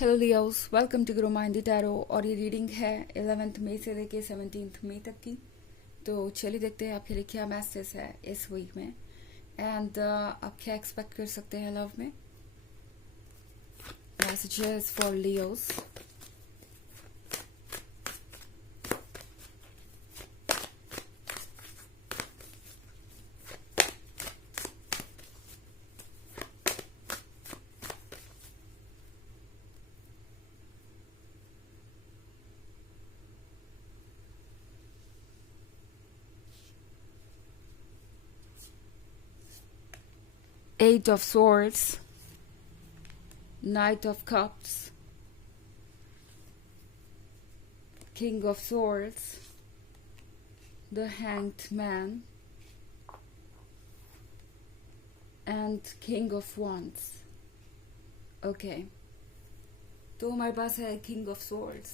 Hello Leos, welcome to grow mindy tarot. और ये reading है 11 मई से लेके 17 मई तक की। तो चलिए देखते हैं आपके लिए क्या मैसेज है इस वीक में एंड आप क्या एक्सपेक्ट कर सकते हैं लव में। Messages for Leos. Eight of Swords, Knight of Cups, King of Swords, the Hanged Man, and King of Wands. Okay. तो हमारे पास है king of swords.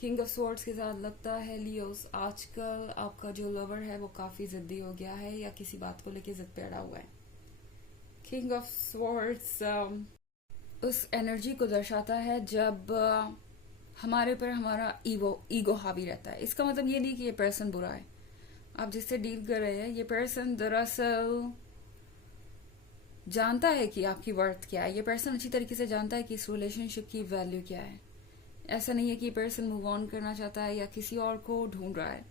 King of swords के साथ लगता है लियोस आजकल आपका जो लवर है वो काफी जिद्दी हो गया है या किसी बात को लेके जिद पे अड़ा हुआ है। किंग ऑफ स्वॉर्ड्स उस एनर्जी को दर्शाता है जब हमारे पर हमारा ईगो हावी रहता है। इसका मतलब ये नहीं कि ये पर्सन बुरा है। आप जिससे डील कर रहे हैं ये पर्सन दरअसल जानता है कि आपकी वर्थ क्या है। ये पर्सन अच्छी तरीके से जानता है कि इस रिलेशनशिप की वैल्यू क्या है। ऐसा नहीं है कि ये पर्सन मूव ऑन करना चाहता है या किसी और को ढूंढ रहा है,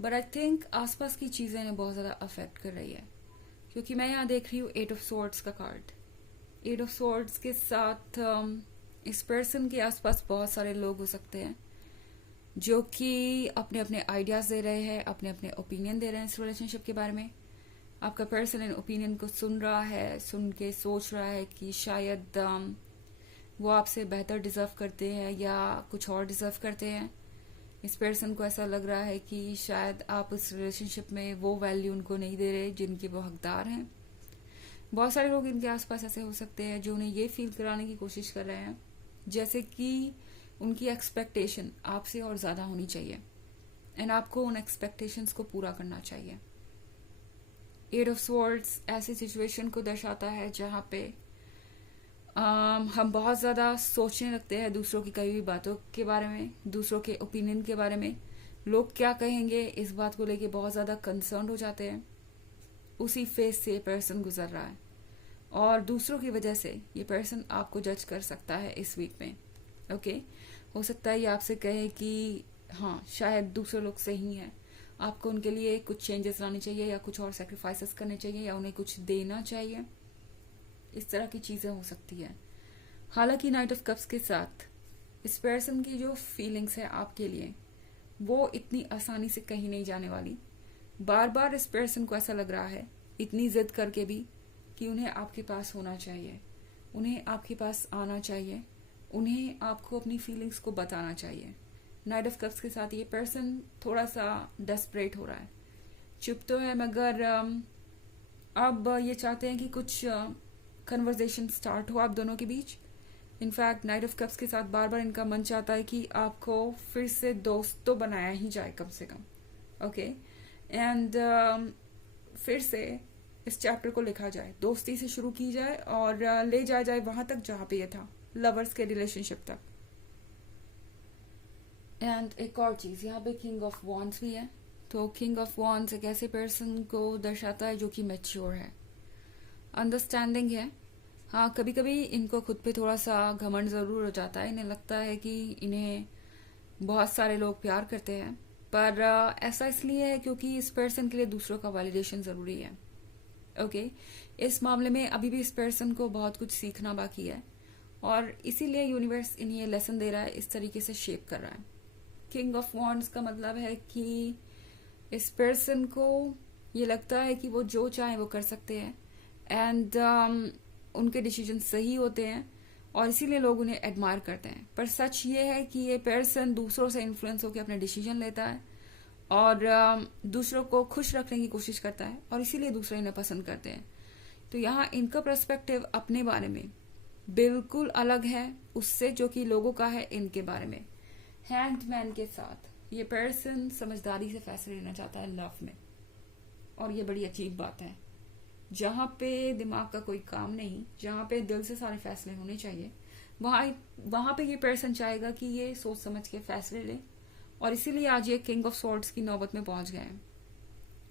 बट आई थिंक आसपास की चीजें इन्हें बहुत ज्यादा अफेक्ट कर रही है। क्योंकि मैं यहाँ देख रही हूँ एट ऑफ स्वॉर्ड्स का कार्ड। एट ऑफ स्वॉर्ड्स के साथ इस पर्सन के आसपास बहुत सारे लोग हो सकते हैं जो कि अपने अपने आइडियाज दे रहे हैं, अपने अपने ओपिनियन दे रहे हैं इस रिलेशनशिप के बारे में। आपका पर्सन इन ओपिनियन को सुन रहा है, सुन के सोच रहा है कि शायद वो आपसे बेहतर डिजर्व करते हैं या कुछ और डिजर्व करते हैं। इस पर्सन को ऐसा लग रहा है कि शायद आप उस रिलेशनशिप में वो वैल्यू उनको नहीं दे रहे जिनके वो हकदार हैं। बहुत सारे लोग इनके आसपास ऐसे हो सकते हैं जो उन्हें ये फील कराने की कोशिश कर रहे हैं जैसे कि उनकी एक्सपेक्टेशन आपसे और ज्यादा होनी चाहिए एंड आपको उन एक्सपेक्टेशंस को पूरा करना चाहिए। एट ऑफ स्वॉर्ड्स ऐसी सिचुएशन को दर्शाता है जहाँ पे हम बहुत ज़्यादा सोचने लगते हैं दूसरों की कई भी बातों के बारे में, दूसरों के ओपिनियन के बारे में, लोग क्या कहेंगे इस बात को लेके बहुत ज़्यादा कंसर्न हो जाते हैं। उसी फेज से ये पर्सन गुजर रहा है और दूसरों की वजह से ये पर्सन आपको जज कर सकता है इस वीक में। ओके, हो सकता है ये आपसे कहे कि हाँ शायद दूसरे लोग सही हैं, आपको उनके लिए कुछ चेंजेस लाने चाहिए या कुछ और सेक्रीफाइसेस करने चाहिए या उन्हें कुछ देना चाहिए। इस तरह की चीजें हो सकती है। हालांकि नाइट ऑफ कप्स के साथ इस पर्सन की जो फीलिंग्स है आपके लिए वो इतनी आसानी से कहीं नहीं जाने वाली। बार बार इस पर्सन को ऐसा लग रहा है इतनी जिद करके भी कि उन्हें आपके पास होना चाहिए, उन्हें आपके पास आना चाहिए, उन्हें आपको अपनी फीलिंग्स को बताना चाहिए। नाइट ऑफ कप्स के साथ ये पर्सन थोड़ा सा डेस्परेट हो रहा है। चुप तो है मगर अब ये चाहते हैं कि कुछ कन्वर्सेशन स्टार्ट हो आप दोनों के बीच। इनफैक्ट नाइट ऑफ कप्स के साथ बार बार इनका मन चाहता है कि आपको फिर से दोस्त तो बनाया ही जाए कम से कम। ओके एंड फिर से इस चैप्टर को लिखा जाए, दोस्ती से शुरू की जाए और ले जाया जाए वहां तक जहां पे ये था, लवर्स के रिलेशनशिप तक। एंड एक और चीज यहाँ पे किंग ऑफ वॉन्ड्स भी है। तो किंग ऑफ वॉन्ड्स एक ऐसे पर्सन को दर्शाता है जो कि मैच्योर है, अंडरस्टैंडिंग है। हाँ कभी कभी इनको खुद पे थोड़ा सा घमंड जरूर हो जाता है, इन्हें लगता है कि इन्हें बहुत सारे लोग प्यार करते हैं, पर ऐसा इसलिए है क्योंकि इस पर्सन के लिए दूसरों का वैलिडेशन जरूरी है। ओके, इस मामले में अभी भी इस पर्सन को बहुत कुछ सीखना बाकी है और इसीलिए यूनिवर्स इन्हें ये लेसन दे रहा है, इस तरीके से शेप कर रहा है। किंग ऑफ वॉन्ड्स का मतलब है कि इस पर्सन को ये लगता है कि वो जो चाहे वो कर सकते हैं एंड उनके डिसीजन सही होते हैं और इसीलिए लोग उन्हें एडमायर करते हैं। पर सच ये है कि ये पर्सन दूसरों से इन्फ्लुएंस होकर अपने डिसीजन लेता है और दूसरों को खुश रखने की कोशिश करता है और इसीलिए दूसरे इन्हें पसंद करते हैं। तो यहाँ इनका पर्सपेक्टिव अपने बारे में बिल्कुल अलग है उससे जो कि लोगों का है इनके बारे में। हैंग्ड मैन के साथ ये पर्सन समझदारी से फैसले लेना चाहता है लव में, और ये बड़ी अजीब बात है। जहां पे दिमाग का कोई काम नहीं, जहां पे दिल से सारे फैसले होने चाहिए, वहां वहां पे ये पर्सन चाहेगा कि ये सोच समझ के फैसले ले, और इसीलिए आज ये किंग ऑफ सॉर्ड्स की नौबत में पहुंच गए हैं।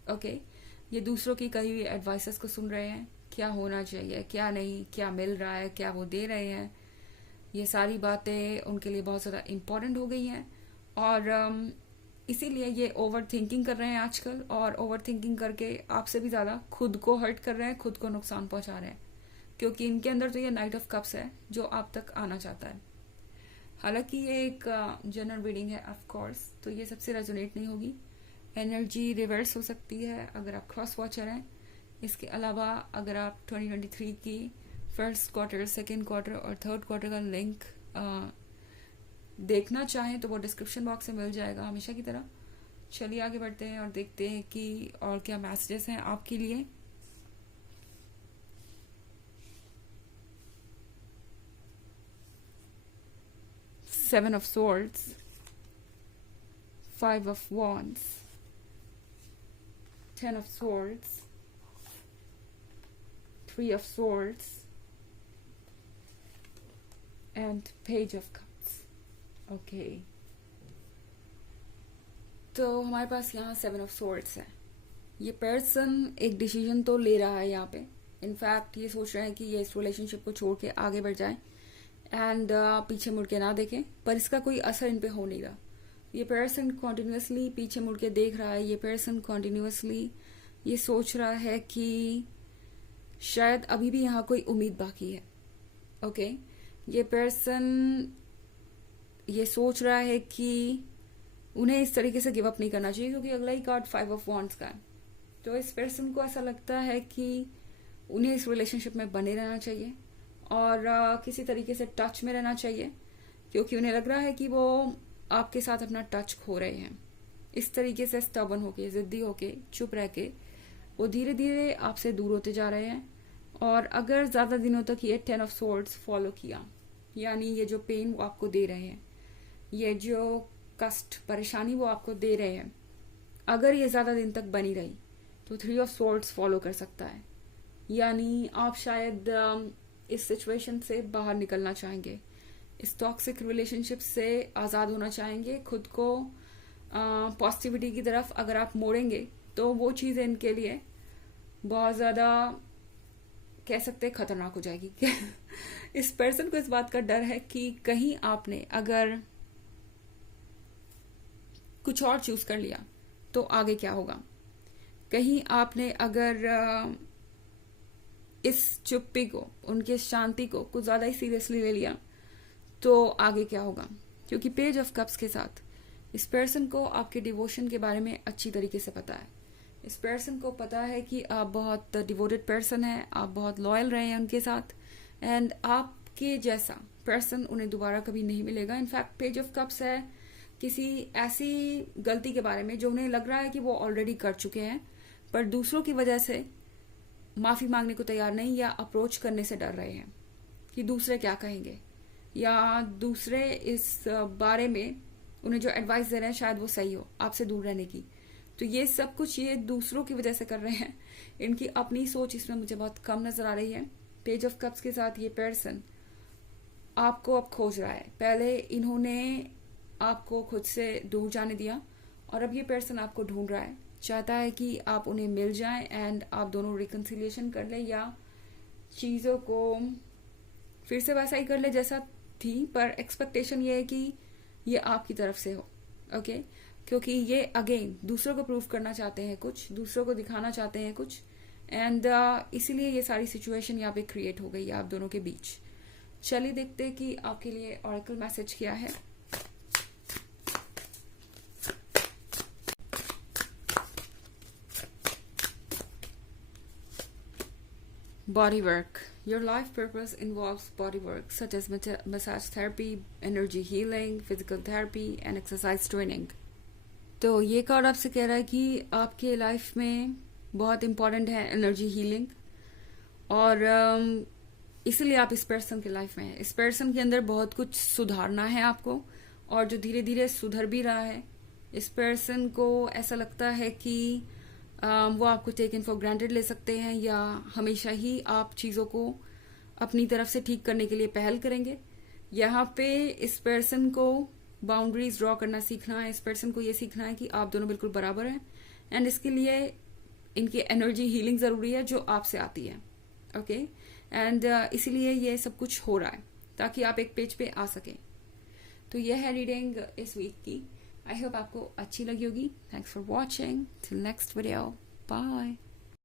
ओके, ये दूसरों की कही हुई एडवाइसेस को सुन रहे हैं, क्या होना चाहिए, क्या नहीं, क्या मिल रहा है, क्या वो दे रहे हैं। ये सारी बातें उनके लिए बहुत ज़्यादा इम्पोर्टेंट हो गई हैं, और इसीलिए ये ओवर थिंकिंग कर रहे हैं आजकल, और ओवर थिंकिंग करके आपसे भी ज़्यादा खुद को हर्ट कर रहे हैं, खुद को नुकसान पहुंचा रहे हैं, क्योंकि इनके अंदर तो ये नाइट ऑफ कप्स है जो आप तक आना चाहता है। हालांकि ये एक जनरल रीडिंग है ऑफ कोर्स, तो ये सबसे रेजोनेट नहीं होगी। एनर्जी रिवर्स हो सकती है अगर आप क्रॉस वॉचर हैं। इसके अलावा अगर आप 2023 की फर्स्ट क्वार्टर, सेकेंड क्वार्टर और थर्ड क्वार्टर का लिंक देखना चाहें तो वो डिस्क्रिप्शन बॉक्स में मिल जाएगा हमेशा की तरह। चलिए आगे बढ़ते हैं और देखते हैं कि और क्या मैसेजेस हैं आपके लिए। Seven of Swords, Five of Wands, Ten of Swords, Three of Swords, and Page of Cups. Okay. तो हमारे पास यहाँ सेवन ऑफ सोर्ड्स है। ये पर्सन एक डिसीजन तो ले रहा है यहाँ पे। इनफैक्ट ये सोच रहा है कि ये इस रिलेशनशिप को छोड़ के आगे बढ़ जाए एंड पीछे मुड़ के ना देखें, पर इसका कोई असर इन पे हो नहीं रहा। ये पर्सन कॉन्टिन्यूसली पीछे मुड़ के देख रहा है। ये पर्सन कॉन्टिन्यूसली ये सोच रहा है कि शायद अभी भी यहाँ कोई उम्मीद बाकी है। ओके, ये पर्सन ये सोच रहा है कि उन्हें इस तरीके से गिव अप नहीं करना चाहिए, क्योंकि अगला ही कार्ड फाइव ऑफ वॉन्ड्स का है। तो इस पर्सन को ऐसा लगता है कि उन्हें इस रिलेशनशिप में बने रहना चाहिए और किसी तरीके से टच में रहना चाहिए, क्योंकि उन्हें लग रहा है कि वो आपके साथ अपना टच खो रहे हैं। इस तरीके से स्टबर्न होके, जिद्दी होके, चुप रह के वो धीरे धीरे आपसे दूर होते जा रहे हैं। और अगर ज्यादा दिनों तक ये 10 ऑफ सोर्ड्स फॉलो किया, यानी ये जो पेन वो आपको दे रहे हैं, ये जो कष्ट, परेशानी वो आपको दे रहे हैं, अगर ये ज्यादा दिन तक बनी रही तो 3 ऑफ सोर्ड्स फॉलो कर सकता है। यानी आप शायद इस सिचुएशन से बाहर निकलना चाहेंगे, इस टॉक्सिक रिलेशनशिप से आजाद होना चाहेंगे। खुद को पॉजिटिविटी की तरफ अगर आप मोड़ेंगे तो वो चीज इनके लिए बहुत ज्यादा, कह सकते हैं, खतरनाक हो जाएगी। इस पर्सन को इस बात का डर है कि कहीं आपने अगर कुछ और चूज कर लिया तो आगे क्या होगा। कहीं आपने अगर इस चुप्पी को, उनके शांति को कुछ ज्यादा ही सीरियसली ले लिया तो आगे क्या होगा। क्योंकि पेज ऑफ कप्स के साथ इस पर्सन को आपके डिवोशन के बारे में अच्छी तरीके से पता है। इस पर्सन को पता है कि आप बहुत डिवोटेड पर्सन है, आप बहुत लॉयल रहे हैं उनके साथ, एंड आपके जैसा पर्सन उन्हें दोबारा कभी नहीं मिलेगा। इनफैक्ट पेज ऑफ कप्स है किसी ऐसी गलती के बारे में जो उन्हें लग रहा है कि वो ऑलरेडी कर चुके हैं, पर दूसरों की वजह से माफी मांगने को तैयार नहीं, या अप्रोच करने से डर रहे हैं कि दूसरे क्या कहेंगे, या दूसरे इस बारे में उन्हें जो एडवाइस दे रहे हैं शायद वो सही हो आपसे दूर रहने की। तो ये सब कुछ ये दूसरों की वजह से कर रहे हैं। इनकी अपनी सोच इसमें मुझे बहुत कम नजर आ रही है। पेज ऑफ कप्स के साथ ये पर्सन आपको अब खोज रहा है। पहले इन्होंने आपको खुद से दूर जाने दिया और अब ये पर्सन आपको ढूंढ रहा है, चाहता है कि आप उन्हें मिल जाएं एंड आप दोनों रिकंसिलिएशन कर ले, या चीजों को फिर से वैसा ही कर ले जैसा थी, पर एक्सपेक्टेशन ये है कि ये आपकी तरफ से हो। ओके, क्योंकि ये अगेन दूसरों को प्रूव करना चाहते हैं, कुछ दूसरों को दिखाना चाहते हैं कुछ, एंड इसीलिए ये सारी सिचुएशन यहाँ पे क्रिएट हो गई है आप दोनों के बीच। चलिए देखते हैं कि आपके लिए ऑरेकल मैसेज क्या है। Body work. Your life purpose involves body work such as massage therapy, energy healing, physical therapy and exercise training. तो ये कार्ड आपसे कह रहा है कि आपके लाइफ में बहुत इम्पोर्टेंट है एनर्जी हीलिंग, और इसलिए आप इस पर्सन के लाइफ में हैं। इस पर्सन के अंदर बहुत कुछ सुधारना है आपको, और जो धीरे धीरे सुधर भी रहा है। इस पर्सन को ऐसा लगता है कि वो आपको टेकन फॉर ग्रांटेड ले सकते हैं, या हमेशा ही आप चीज़ों को अपनी तरफ से ठीक करने के लिए पहल करेंगे। यहाँ पे इस पर्सन को बाउंड्रीज ड्रॉ करना सीखना है, इस पर्सन को ये सीखना है कि आप दोनों बिल्कुल बराबर हैं, एंड इसके लिए इनकी एनर्जी हीलिंग जरूरी है जो आपसे आती है, ओके। एंड इसीलिए ये सब कुछ हो रहा है ताकि आप एक पेज पे आ सके। तो ये है रीडिंग इस वीक की। आई होप आपको अच्छी लगी होगी। Thanks for watching, till next video, bye.